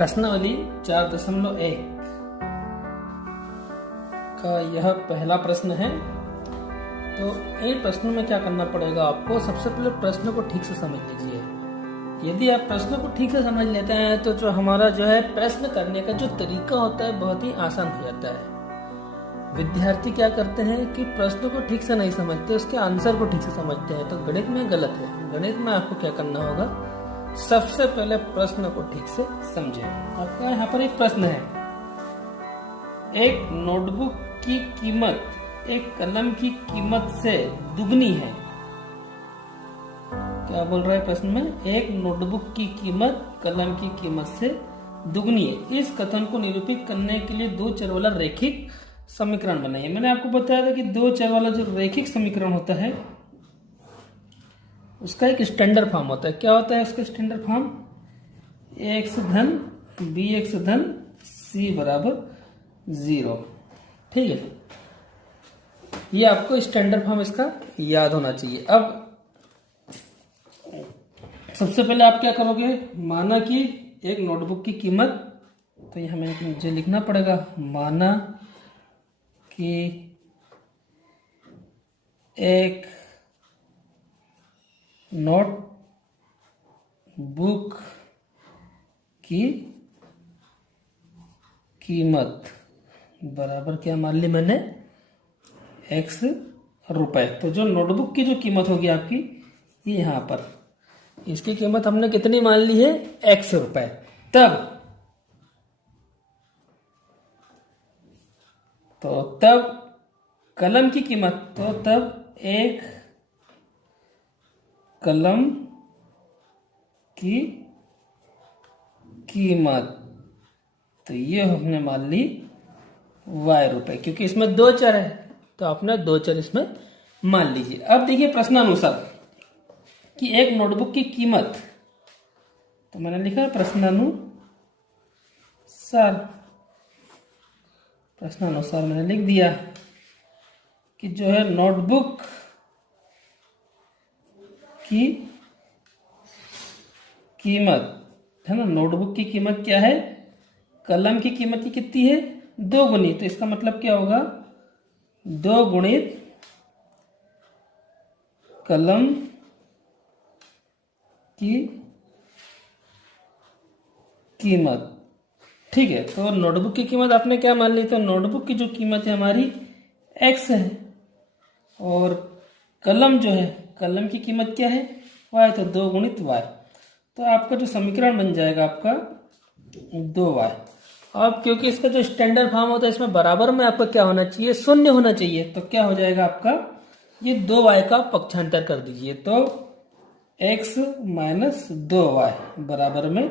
प्रश्नावली 4.1 का यह पहला प्रश्न है। तो इन प्रश्नों में क्या करना पड़ेगा आपको, सबसे पहले प्रश्न को ठीक से समझ लीजिए। यदि आप प्रश्न को ठीक से समझ लेते हैं तो जो हमारा जो है प्रश्न करने का जो तरीका होता है बहुत ही आसान हो जाता है। विद्यार्थी क्या करते हैं कि प्रश्न को ठीक से नहीं समझते, उसके आंसर को ठीक से समझते हैं, तो गणित में गलत है। गणित में आपको क्या करना होगा, सबसे पहले प्रश्न को ठीक से समझें। आपका यहाँ पर एक प्रश्न है, एक नोटबुक की कीमत एक कलम की कीमत से दुगनी है। क्या बोल रहा है प्रश्न में, एक नोटबुक की कीमत कलम की कीमत से दुगनी है। इस कथन को निरूपित करने के लिए दो चर वाला रैखिक समीकरण बनाइए। मैंने आपको बताया था कि दो चर वाला जो रैखिक समीकरण होता है उसका एक स्टैंडर्ड फॉर्म होता है। क्या होता है उसका स्टैंडर्ड फॉर्म, एक्स धन बी एक्स धन सी बराबर 0। ठीक है, ये आपको स्टैंडर्ड फॉर्म इसका याद होना चाहिए। अब सबसे पहले आप क्या करोगे, माना कि एक नोटबुक की कीमत, तो यह हमें मुझे लिखना पड़ेगा, माना कि एक नोटबुक की कीमत बराबर क्या मान ली मैंने, x रुपए। तो जो नोटबुक की जो कीमत होगी आपकी, ये यहाँ पर इसकी कीमत हमने कितनी मान ली है, x रुपए। तब कलम की कीमत, तो तब एक कलम की कीमत, तो ये हमने मान ली y रुपए, क्योंकि इसमें दो चर है तो आपने दो चर इसमें मान लीजिए। अब देखिए प्रश्नानुसार कि एक नोटबुक की कीमत, तो मैंने लिखा प्रश्नानुसार मैंने लिख दिया कि जो है नोटबुक की कीमत है ना, नोटबुक की कीमत क्या है, कलम की कीमत की कितनी है, 2 गुनी। तो इसका मतलब क्या होगा, 2 गुणित कलम की कीमत। ठीक है, तो नोटबुक की कीमत आपने क्या मान ली, तो नोटबुक की जो कीमत है हमारी x है, और कलम जो है, कलम की कीमत क्या है, y, तो 2 गुणित y। तो आपका जो समीकरण बन जाएगा आपका 2y। अब क्योंकि इसका जो स्टैंडर्ड फॉर्म होता है, इसमें बराबर में आपका क्या होना चाहिए, 0 होना चाहिए। तो क्या हो जाएगा आपका, ये 2y का पक्षांतर कर दीजिए, तो x माइनस 2y बराबर में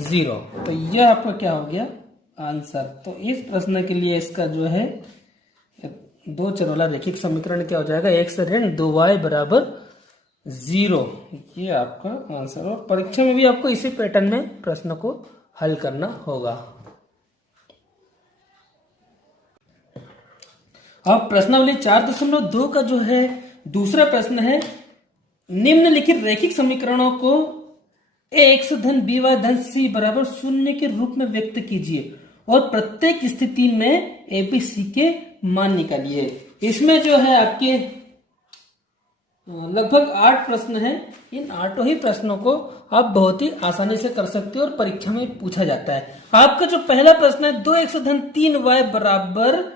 0। तो यह आपका क्या हो गया आंसर। तो इस प्रश्न के लिए इसका जो है दो चर वाला रैखिक समीकरण क्या हो जाएगा, x ऋण 2y बराबर 0। ये आपका आंसर। और परीक्षा में भी आपको इसी पैटर्न में प्रश्न को हल करना होगा। अब प्रश्नावली 4.2 का जो है दूसरा प्रश्न है, निम्नलिखित रैखिक समीकरणों को ax धन by धन c बराबर 0 के रूप में व्यक्त कीजिए और प्रत्येक स्थिति में abc के मान निकालिए। इसमें जो है आपके लगभग 8 प्रश्न हैं। इन 8 ही प्रश्नों को आप बहुत ही आसानी से कर सकते हो और परीक्षा में पूछा जाता है। आपका जो पहला प्रश्न है, 2x धन 3y बराबर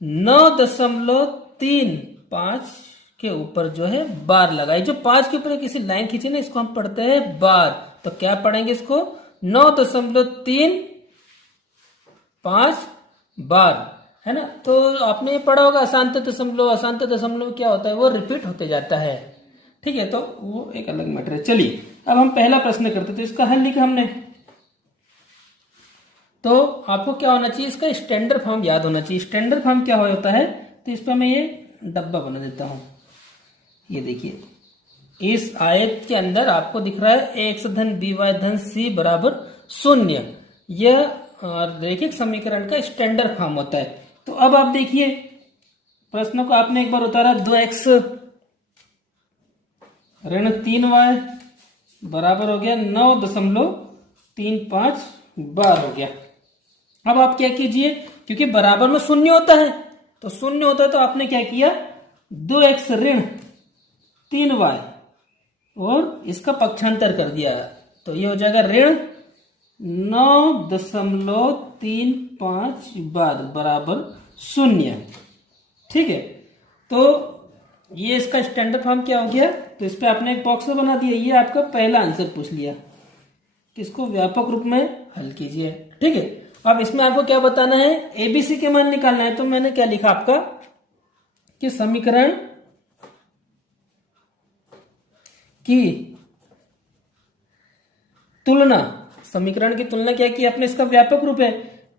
9.35 के ऊपर जो है बार लगाई। जो 5 के ऊपर किसी लाइन खींचे ना, इसको हम पढ़ते हैं बार। तो क्या पढ़ेंगे इसको, 9.35 बार, है ना। तो आपने ये पढ़ा होगा अशांत दशमलव। अशांत दशमलव क्या होता है, वो रिपीट होते जाता है। ठीक है, तो वो एक अलग मैटर है। चलिए अब हम पहला प्रश्न करते, तो इसका हल लिखा हमने। तो आपको क्या होना चाहिए, इसका स्टैंडर्ड फॉर्म याद होना चाहिए। स्टैंडर्ड फॉर्म क्या होता है, तो इस पर मैं ये डब्बा बना देता हूं। ये देखिए, इस आयत के अंदर आपको दिख रहा है x धन by धन c बराबर 0। यह रैखिक समीकरण का स्टैंडर्ड फॉर्म होता है। तो अब आप देखिए प्रश्न को आपने एक बार उतारा, 2x ऋण 3y बराबर हो गया 9.35 बार हो गया। अब आप क्या कीजिए, क्योंकि बराबर में शून्य होता है, तो शून्य होता है तो आपने क्या किया, 2x ऋण 3y और इसका पक्षांतर कर दिया, तो ये हो जाएगा ऋण 9.35 बार बराबर शून्य। ठीक है, तो ये इसका स्टैंडर्ड फॉर्म क्या हो गया, तो इस पे आपने एक बॉक्स बना दिया, ये आपका पहला आंसर पूछ लिया, इसको व्यापक रूप में हल कीजिए। ठीक है, अब इसमें आपको क्या बताना है, एबीसी के मान निकालना है। तो मैंने क्या लिखा आपका कि समीकरण की तुलना, समीकरण की तुलना क्या की आपने, इसका व्यापक रूप है,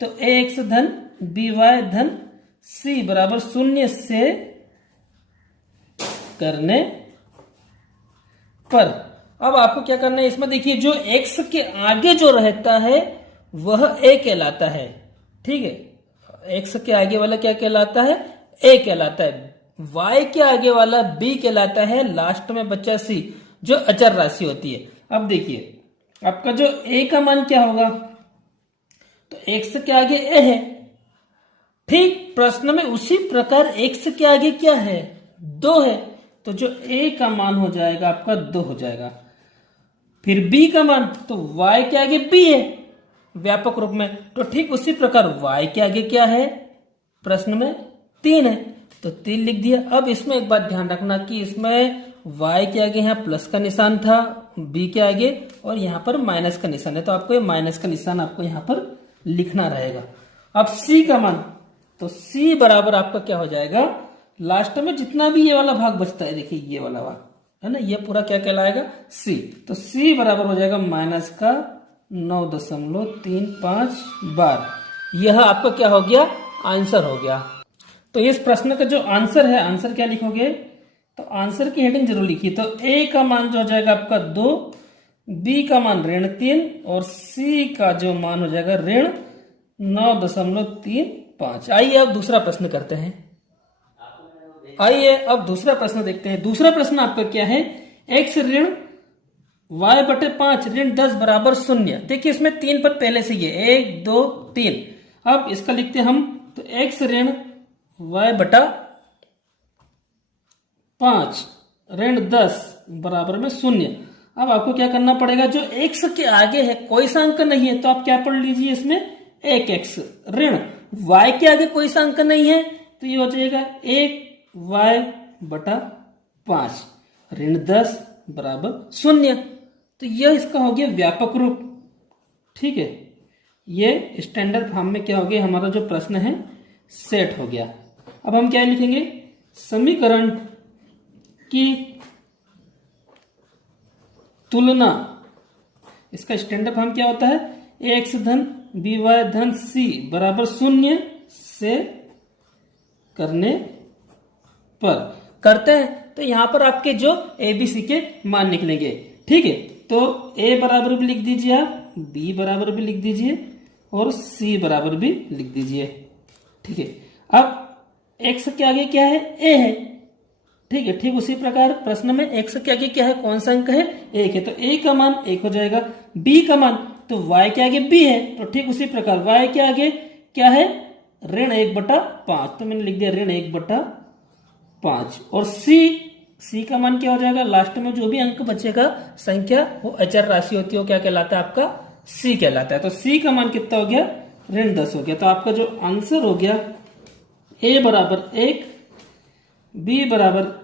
तो ax धन by धन c बराबर शून्य से करने पर। अब आपको क्या करना है, इसमें देखिए जो x के आगे जो रहता है वह a कहलाता है। ठीक है, x के आगे वाला क्या कहलाता है, a कहलाता है, y के आगे वाला b कहलाता है, लास्ट में बच्चा c जो अचर राशि होती है। अब देखिए आपका जो a का मान क्या होगा, तो x के आगे a है, ठीक प्रश्न में उसी प्रकार x के आगे क्या है, 2 है, तो जो a का मान हो जाएगा आपका 2 हो जाएगा। फिर b का मान, तो y के आगे b है व्यापक रूप में, तो ठीक उसी प्रकार y के आगे क्या है प्रश्न में 3 है, तो 3 लिख दिया। अब इसमें एक बात ध्यान रखना कि इसमें y के आगे यहाँ प्लस का निशान था b के आगे, और यहाँ पर माइनस का निशान है, तो आपको ये माइनस का निशान आपको यहाँ पर लिखना रहेगा। अब c का मान, तो c बराबर आपका क्या हो जाएगा, लास्ट में जितना भी ये वाला भाग बचता है, देखिए ये वाला भाग है ना, ये पूरा क्या कहलाएगा c, तो c बराबर हो जाएगा माइनस का 9.35 बार। यह आपका क्या हो गया, आंसर हो गया। तो इस प्रश्न का जो आंसर है, आंसर क्या लिखोगे, तो आंसर की हेडिंग जरूर लिखिए। तो a का मान जो हो जाएगा आपका 2, b का मान ऋण 3 और c का जो मान हो जाएगा ऋण 9.35। आइए अब दूसरा प्रश्न करते हैं। आइए अब दूसरा प्रश्न देखते हैं। दूसरा प्रश्न आपका क्या है, x ऋण y/5 ऋण 10 बराबर 0। देखिए इसमें 3 पद पहले से ही है, 1 2 3। अब इसका लिखते हैं हम, तो x ऋण y/5 ऋण 10 बराबर में 0। अब आपको क्या करना पड़ेगा, जो x के आगे है कोई सा अंक नहीं है, तो आप क्या पढ़ लीजिए इसमें, एक x ऋण y के आगे कोई सा अंक नहीं है, तो ये हो जाएगा 1y/5 ऋण 10 बराबर 0। तो यह इसका हो गया व्यापक रूप। ठीक है, ये स्टैंडर्ड फॉर्म में क्या हो गया, हमारा जो प्रश्न है सेट हो गया। अब हम क्या लिखेंगे, समीकरण की तुलना, इसका स्टैंडर्ड फॉर्म क्या होता है, ax धन by धन c बराबर 0 से करने पर। करते हैं तो यहां पर आपके जो abc के मान निकलेंगे। ठीक है, तो a बराबर भी लिख दीजिए आप, b बराबर भी लिख दीजिए और c बराबर भी लिख दीजिए। ठीक है, अब x के आगे क्या है, a है। ठीक है, ठीक उसी प्रकार प्रश्न में x के आगे क्या है, कौन सा अंक है, 1 है, तो a का मान 1 हो जाएगा। b का मान, तो y के आगे b है, तो ठीक उसी प्रकार y के आगे क्या है, ऋण 1/5, तो मैंने लिख दिया ऋण 1/5। और c का मान क्या हो जाएगा, लास्ट में जो भी अंक बचेगा संख्या वो अचर राशि होती है, वो क्या कहलाता है आपका c कहलाता है। तो c का मान कितना हो गया, ऋण 10 हो गया। तो आपका जो आंसर हो गया a बराबर 1, b बराबर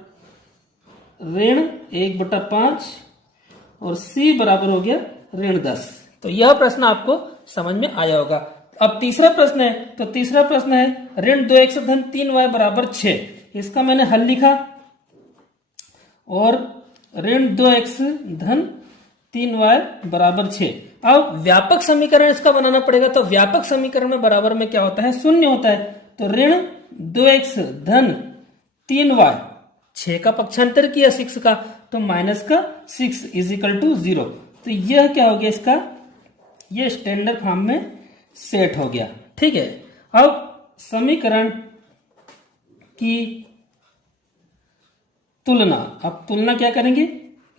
ऋण 1/5 और c बराबर हो गया ऋण 10। तो यह प्रश्न आपको समझ में आया होगा। अब तीसरा प्रश्न है, तो तीसरा प्रश्न है ऋण 2x धन 3y बराबर 6। इसका मैंने हल लिखा, और ऋण 2x धन 3y बराबर 6। अब व्यापक समीकरण इसका बनाना पड़ेगा, तो व्यापक समीकरण में बराबर में क्या होता है, 0 होता है। तो ऋण 2x धन 3y, 6 का पक्षांतर किया 6 का, तो माइनस का 6 इजिकल टू 0। तो यह क्या हो गया, इसका ये स्टैंडर्ड फॉर्म में सेट हो गया। ठीक है, अब समीकरण की तुलना, अब तुलना क्या करेंगे,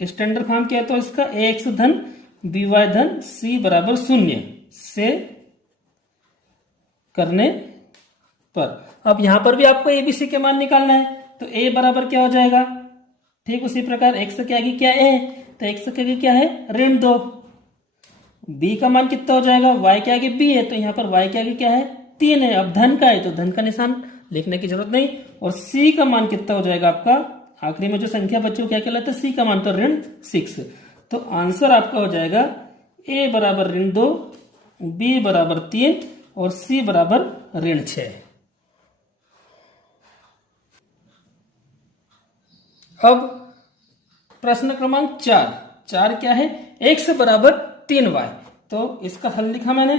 स्टैंडर्ड फॉर्म क्या है, तो इसका ax धन by धन c बराबर 0। से करने पर। अब यहां पर भी आपको एबीसी के मान निकालना है, तो ए बराबर क्या हो जाएगा, ठीक उसी प्रकार एक्स के आगे क्या है, तो एक्स के आगे क्या है, ऋण 2। बी का मान कितना हो जाएगा, वाई के आगे बी है, तो यहाँ पर वाई के आगे क्या है, 3 है। अब धन का है तो धन का निशान लिखने की जरूरत नहीं। और सी का मान कितना हो जाएगा आपका, आखिरी में जो संख्या बच्चों क्या कहलाता है, सी का मान, तो ऋण 6। तो आंसर आपका हो जाएगा ए बराबर ऋण 2, बी बराबर 3 और सी बराबर ऋण 6। अब प्रश्न क्रमांक 4 क्या है, x बराबर 3y। तो इसका हल लिखा मैंने,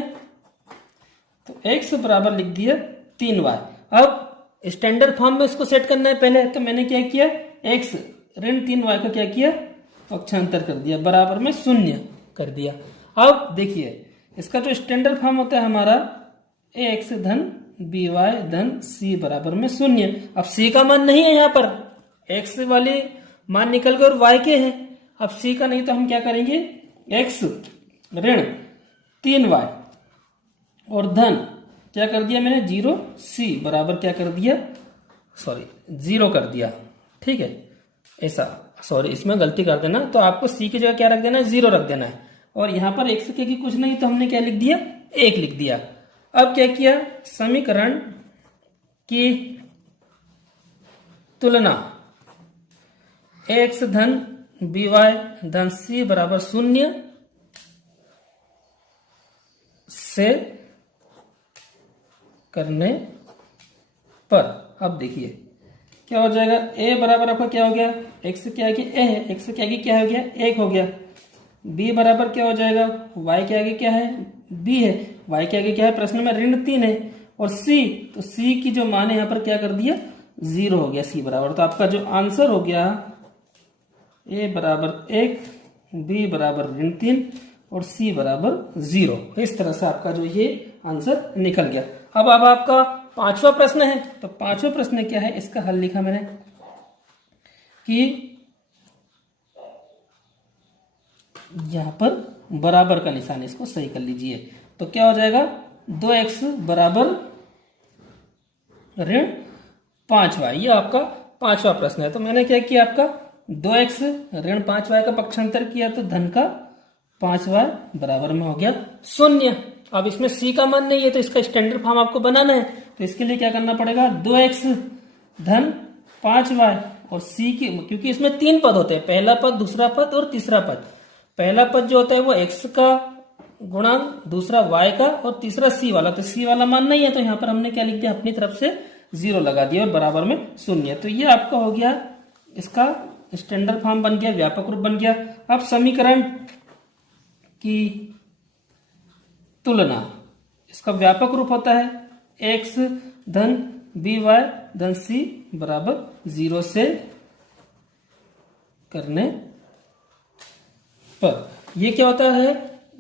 तो x बराबर लिख दिया 3y। अब स्टैंडर्ड फॉर्म में इसको सेट करना है पहले, तो मैंने क्या किया, x ऋण 3y का क्या किया, पक्षांतर कर दिया, बराबर में 0 कर दिया। अब देखिए इसका जो स्टैंडर्ड फॉर्म होता है हमारा, ax धन by धन c बराबर में 0। अब c का मान नहीं है यहाँ पर, x वाले मान निकल गए और y के हैं, अब c का नहीं, तो हम क्या करेंगे, x ऋण 3y और धन क्या कर दिया मैंने 0, c बराबर क्या कर दिया, 0 कर दिया। ठीक है, ऐसा, इसमें गलती कर देना, तो आपको c की जगह क्या रख देना है, 0 रख देना है। और यहां पर x के कुछ नहीं, तो हमने क्या लिख दिया, 1 लिख दिया। अब क्या किया, समीकरण की तुलना x धन by धन c बराबर 0 से करने पर। अब देखिए क्या हो जाएगा, a बराबर आपका क्या हो गया, x के आगे a है, x के आगे क्या हो गया, 1 हो गया। b बराबर क्या हो जाएगा, y के आगे क्या है, b है, y के आगे क्या है, प्रश्न में ऋण 3 है। और c, तो c की जो मान है यहाँ पर क्या कर दिया, 0 हो गया, c बराबर। तो आपका जो आंसर हो गया a बराबर 1, b बराबर ऋण 3 और c बराबर 0। इस तरह से आपका जो ये आंसर निकल गया। अब आपका 5वां प्रश्न है, तो 5वां प्रश्न क्या है, इसका हल लिखा मैंने कि यहां पर बराबर का निशान, इसको सही कर लीजिए। तो क्या हो जाएगा, 2x बराबर ऋण 5y, ये आपका 5वां प्रश्न है। तो मैंने क्या किया, आपका 2x ऋण 5y का पक्षांतर किया, तो धन का 5y बराबर में हो गया 0। अब इसमें c का मान नहीं है, तो इसका स्टैंडर्ड फॉर्म आपको बनाना है। तो इसके लिए क्या करना पड़ेगा, 2x धन 5y और c की, क्योंकि इसमें 3 पद होते हैं, पहला पद, दूसरा पद और तीसरा पद। पहला पद जो होता है वो x का गुणांक, दूसरा y का और तीसरा c वाला। तो c वाला मान नहीं है, तो यहाँ पर हमने क्या लिख दिया, अपनी तरफ से 0 लगा दिया और बराबर में 0। तो ये आपका हो गया, इसका स्टैंडर्ड फॉर्म बन गया, व्यापक रूप बन गया। अब समीकरण की तुलना, इसका व्यापक रूप होता है x धन by धन c बराबर 0 से करने पर। ये क्या होता है,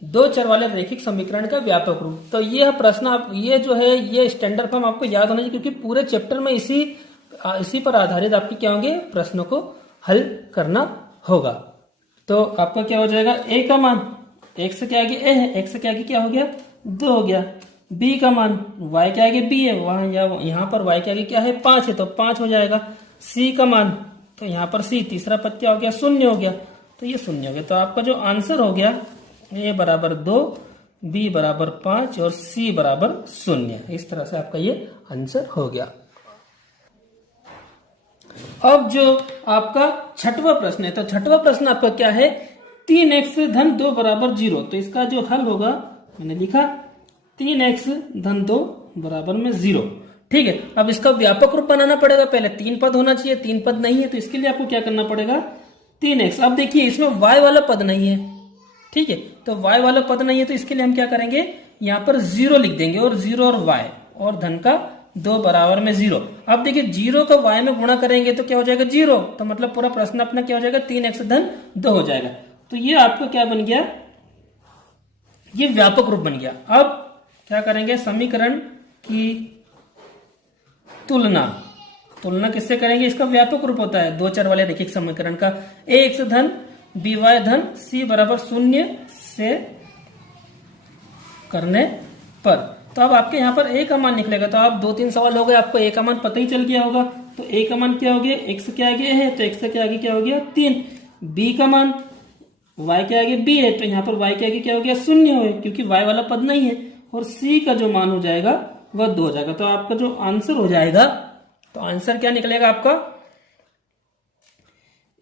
2 चर वाले रैखिक समीकरण का व्यापक रूप। तो यह प्रश्न आप, ये जो है, ये स्टैंडर्ड फॉर्म आपको याद होना चाहिए, क्योंकि पूरे चैप्टर में इसी पर आधारित आपके क्या होंगे, प्रश्नों को हल करना होगा। तो आपका क्या हो जाएगा, a का मान x के आगे a है, x के आगे क्या हो गया, 2 हो गया। b का मान y के आगे b है, वहां यहाँ पर y के आगे क्या है, 5 है, तो 5 हो जाएगा। c का मान, तो यहाँ पर c, तीसरा पद क्या हो गया, 0 हो गया, तो ये 0 हो गया। तो आपका जो आंसर हो गया, a बराबर 2, b बराबर 5 और c बराबर 0। इस तरह से आपका ये आंसर हो गया। अब जो आपका 6वां प्रश्न है, तो 6वां प्रश्न आपका क्या है, 3x धन 2 बराबर 0। तो इसका जो हल होगा, मैंने लिखा 3x धन 2 बराबर में 0। ठीक है, अब इसका व्यापक रूप बनाना पड़ेगा, पहले 3 पद होना चाहिए, 3 पद नहीं है, तो इसके लिए आपको क्या करना पड़ेगा, 3x। अब देखिए इसमें y वाला पद नहीं है, ठीक है, तो y वाला पद नहीं है, तो इसके लिए हम क्या करेंगे, यहाँ पर 0 लिख देंगे, और 0 और y और धन का 2 बराबर में 0। अब देखिए 0 का y में गुणा करेंगे तो क्या हो जाएगा, 0। तो मतलब पूरा प्रश्न अपना क्या हो जाएगा, 3x धन 2 हो जाएगा। तो ये आपका क्या बन गया, ये व्यापक रूप बन गया। अब क्या करेंगे, समीकरण की तुलना किससे करेंगे, इसका व्यापक रूप होता है 2 चर वाले रैखिक समीकरण का, ax धन by धन c बराबर 0 से करने पर। तो अब आपके यहाँ पर ए का मान निकलेगा। तो आप 2-3 सवाल हो गए, आपको ए का मान पता ही चल गया होगा। तो ए का मान क्या हो गया, एक्स के आगे है तो एक्स के आगे क्या हो गया 3। बी का मान y के आगे b है तो यहाँ पर y के आगे क्या हो गया 0 हो, क्योंकि y वाला पद नहीं है। और c का जो मान हो जाएगा वह 2 हो जाएगा। तो आपका जो आंसर हो जाएगा, तो आंसर क्या निकलेगा आपका,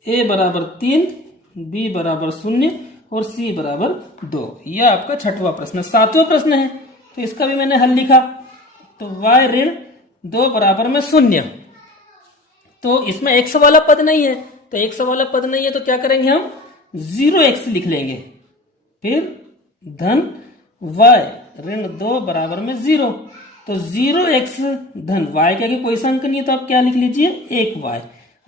a बराबर 3, b बराबर 0 और c बराबर 2। यह आपका छठवां प्रश्न। सातवां प्रश्न है तो इसका भी मैंने हल लिखा। तो y ऋण 2 बराबर में 0। तो इसमें x वाला पद नहीं है, तो x वाला पद नहीं है तो क्या करेंगे हम 0x लिख लेंगे। फिर धन y ऋण 2 बराबर में 0। तो 0x धन y के आगे कोई सा अंक नहीं है तो आप क्या लिख लीजिए 1y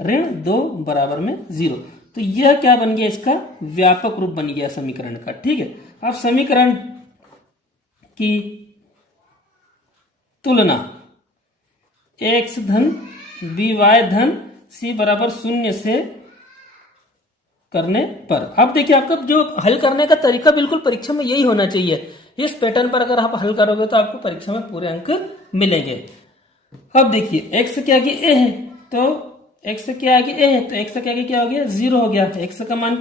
ऋण 2 बराबर में 0। तो यह क्या बन गया, इसका व्यापक रूप बन गया समीकरण का। ठीक है, अब समीकरण की तुलना x धन by धन c बराबर 0 से करने पर। अब देखिए आपका जो हल करने का तरीका बिल्कुल परीक्षा में यही होना चाहिए। इस पैटर्न पर अगर आप हल करोगे तो आपको परीक्षा में पूरे अंक मिलेंगे। अब देखिए x के आगे a है तो x के आगे a है तो x के आगे क्या हो गया 0 हो गया। x का मान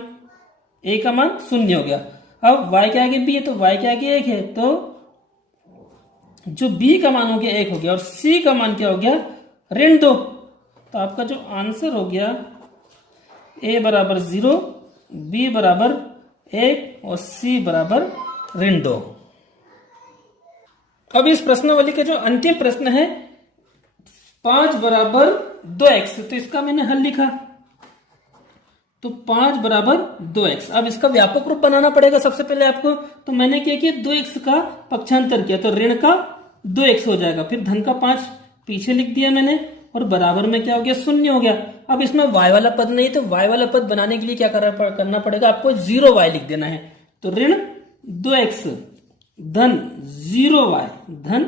a का मान 0 हो गया। अब y के आगे b है तो y के आगे 1 है तो जो b का मान हो गया 1 हो गया और c का मान क्या हो गया ऋण 2। तो आपका जो आंसर हो गया a बराबर 0, b बराबर 1 और c बराबर ऋण 2। अब इस प्रश्नावली के जो अंतिम प्रश्न है 5 बराबर 2x, तो इसका मैंने हल लिखा। तो 5 बराबर 2x। अब इसका व्यापक रूप बनाना पड़ेगा सबसे पहले आपको। तो मैंने क्या किया 2x का पक्षांतर किया तो ऋण का 2x हो जाएगा। फिर धन का 5 पीछे लिख दिया मैंने और बराबर में क्या हो गया 0 हो गया। अब इसमें y वाला पद नहीं तो y वाला पद बनाने के लिए क्या करना पड़ेगा आपको 0y लिख देना है। तो ऋण 2x धन 0y धन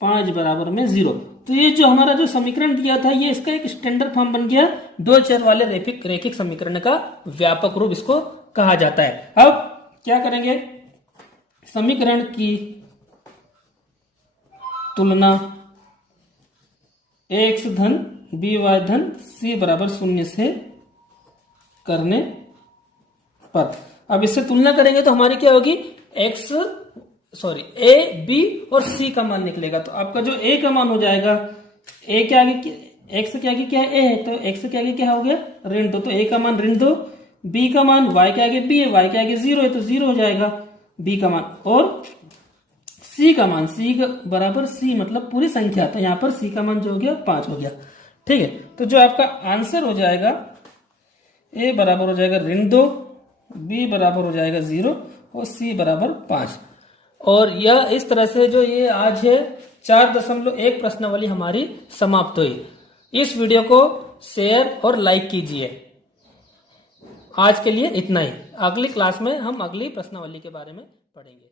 5 बराबर में 0। तो ये जो हमारा जो समीकरण दिया था ये इसका एक स्टैंडर्ड फॉर्म बन गया। 2 चर वाले रैखिक समीकरण का व्यापक रूप इसको कहा जाता है। अब क्या करेंगे, समीकरण की तुलना x धन by धन c बराबर 0 से करने पर। अब इससे तुलना करेंगे तो हमारी क्या होगी a b और c का मान निकलेगा। तो आपका जो a का मान हो जाएगा a के आगे x के आगे क्या है a है तो x के आगे क्या हो गया ऋण 2। तो a का मान ऋण 2, b का मान y के आगे b है y के आगे 0 है तो 0 हो जाएगा b का मान। और c का मान c बराबर c मतलब पूरी संख्या, तो यहाँ पर c का मान जो हो गया 5 हो गया। ठीक है, तो जो आपका आंसर हो जाएगा a बराबर हो जाएगा ऋण 2, b बराबर हो जाएगा 0 और c बराबर 5। और यह इस तरह से जो ये आज है 4.1 प्रश्नावली हमारी समाप्त हुई। इस वीडियो को शेयर और लाइक कीजिए। आज के लिए इतना ही। अगली क्लास में हम अगली प्रश्नावली के बारे में पढ़ेंगे।